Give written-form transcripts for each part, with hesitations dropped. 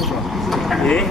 Et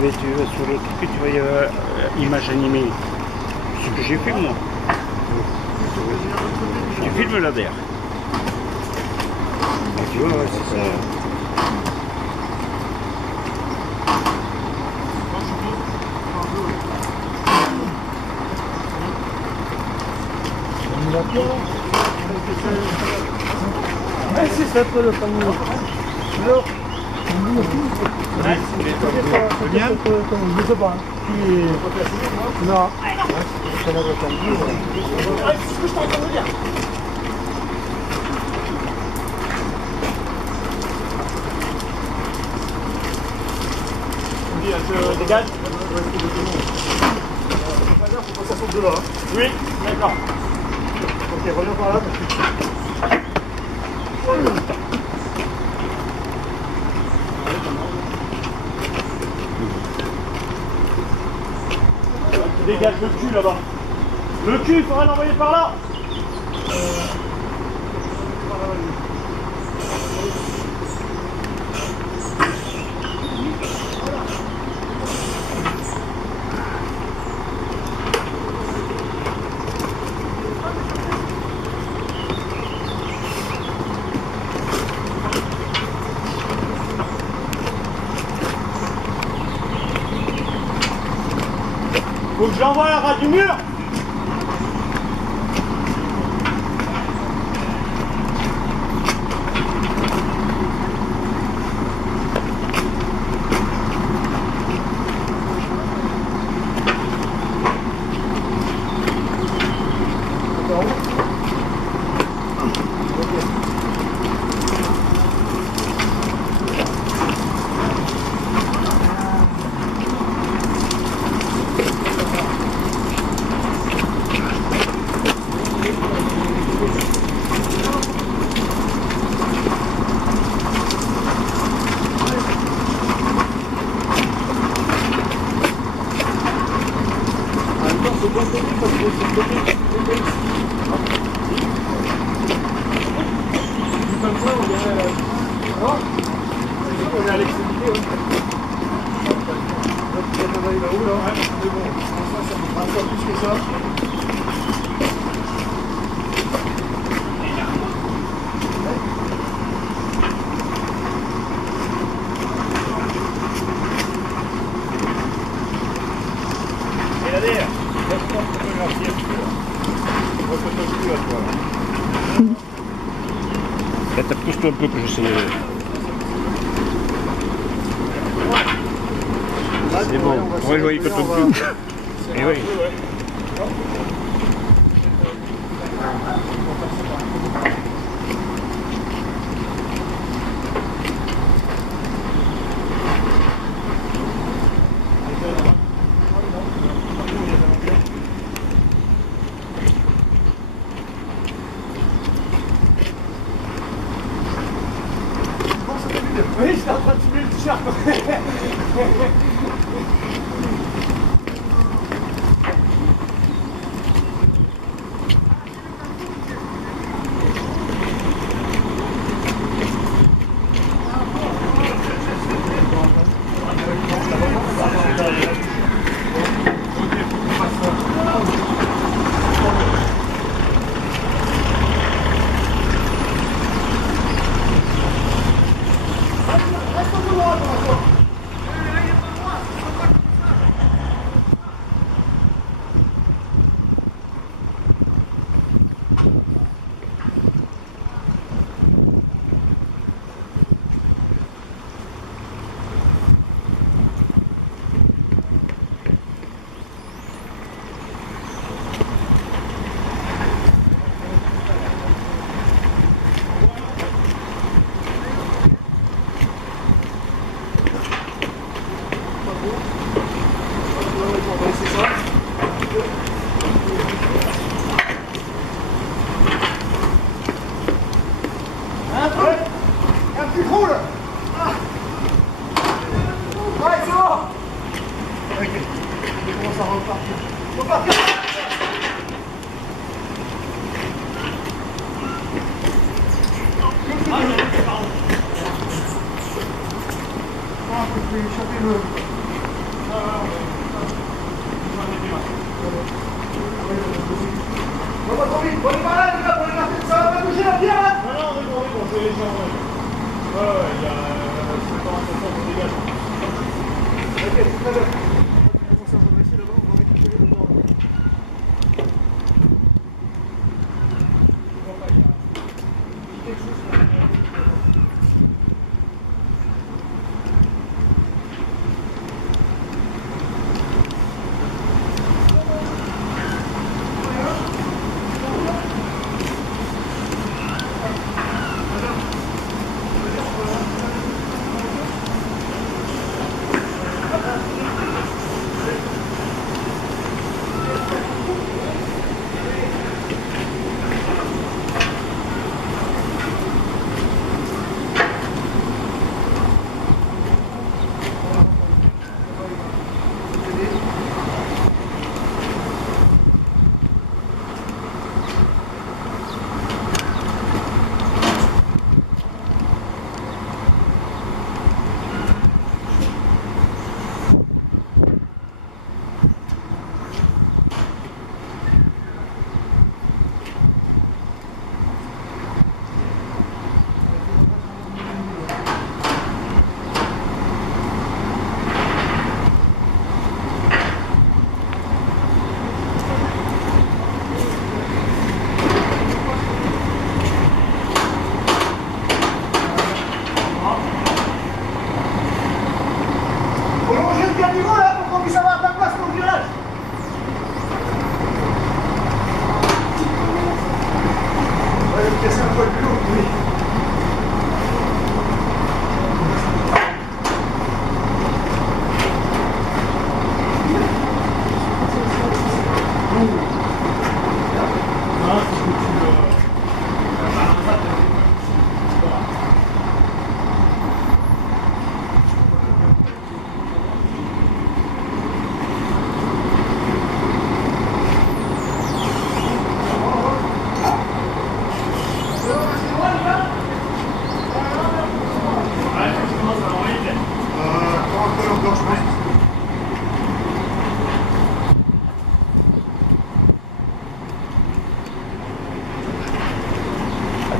mais tu vas sur le truc, tu vas image animée. Ce que j'ai fait moi. Tu filmes là derrière. Tu vois, ouais, c'est ça. Ouais, c'est ça, toi, le fameux. Alors, bien. Je sais pas. Non. C'est ce que je suis en train de dire. Je dégage. Faut pas ça saute de là. Oui, d'accord. Ok, reviens par là. Dégage le cul là-bas. Le cul, il faudra l'envoyer par là. Faut que je l'envoie à la ras du mur. On est à l'extrémité, ouais. Il va où là? Ouais, mais bon, ça me fera encore plus que ça. Et la derrière, laisse-moi photographier un petit peu là. On va photographier à toi là. Là, pousse-toi un peu que je sais. C'est bon, ouais, je voyais que ton cul. Et oui. Oui, j'étais en train de filmer le t-shirt. commence à repartir. Repartir. On va trop vite, on est pas là les gars, on est là, ça va pas bouger la pierre là. Non, c'est bon, c'est léger en vrai. Ouais, il y a 50% de dégagement. Ok, c'est très bien. On va essayer là-bas, on va récupérer le bord. Quelque chose là.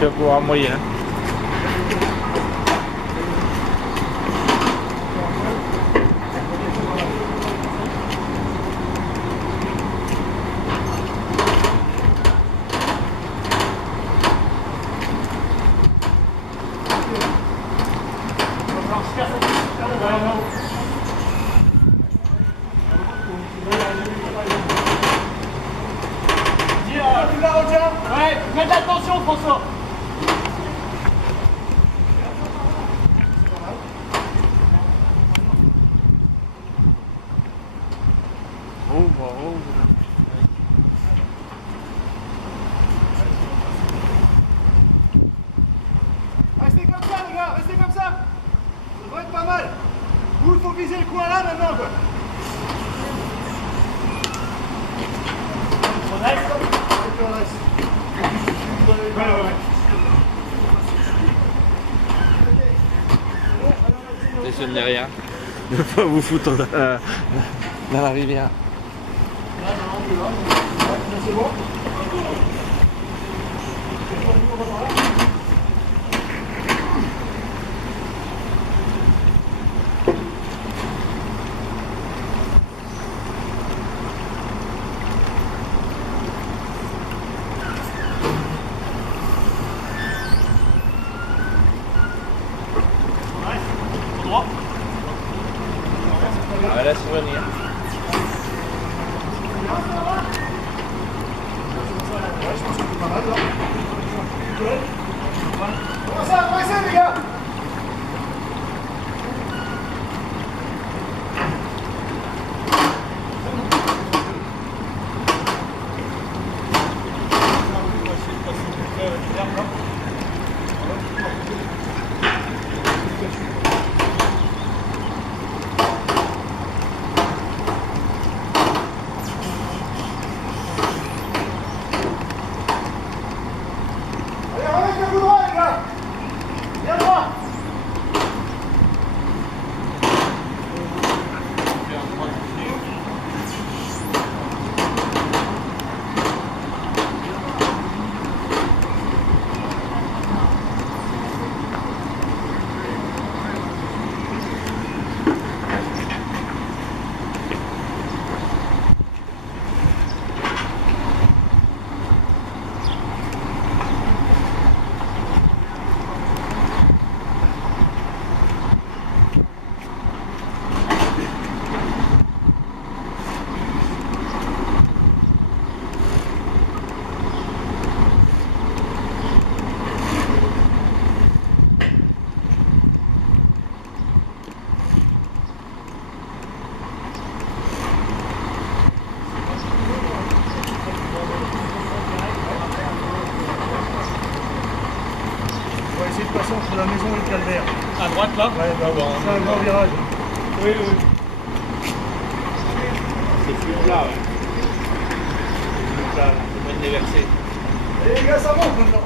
Tu vas pouvoir mouiller. Hein. Tu la retiens? Ouais, faites attention François. Restez comme ça les gars, restez comme ça. Ça devrait être pas mal. Vous, il faut viser le coin là maintenant quoi. On reste. On reste. Je n'ai rien. Ne pas vous foutre dans la rivière. C'est bon. Droit. On va laisser venir. Pas mal là. Commencez à presser les gars. la maison du Calvaire. À droite là? Ouais, bah, c'est un grand virage. Oui, oui. C'est plus plat, ouais. C'est plus plat, c'est bien déversé. Et les gars, ça monte maintenant.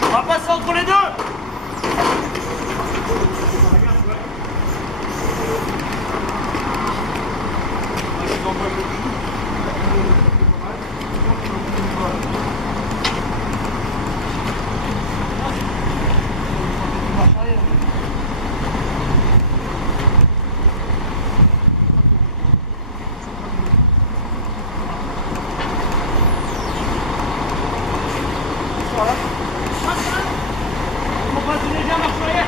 On va passer entre les deux! On passe déjà à marche arrière.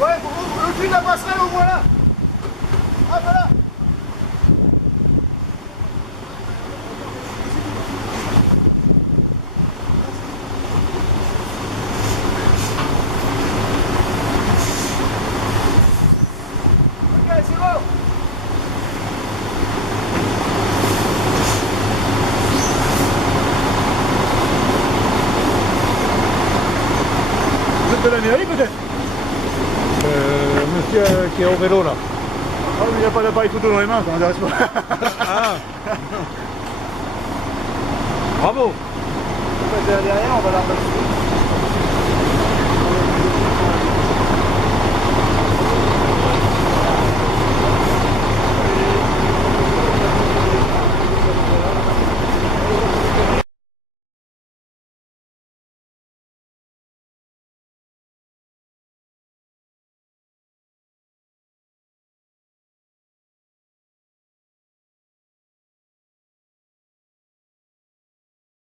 Ouais, au-dessus de la passerelle, au moins là. Ah, voilà. Ok, c'est bon. Vous êtes de la mairie peut-être? Monsieur qui est au vélo là. Ah, mais il n'y a pas d'appareil photo dans les mains, ça m'intéresse pas. Ah. Bravo. Derrière, on va la repasser.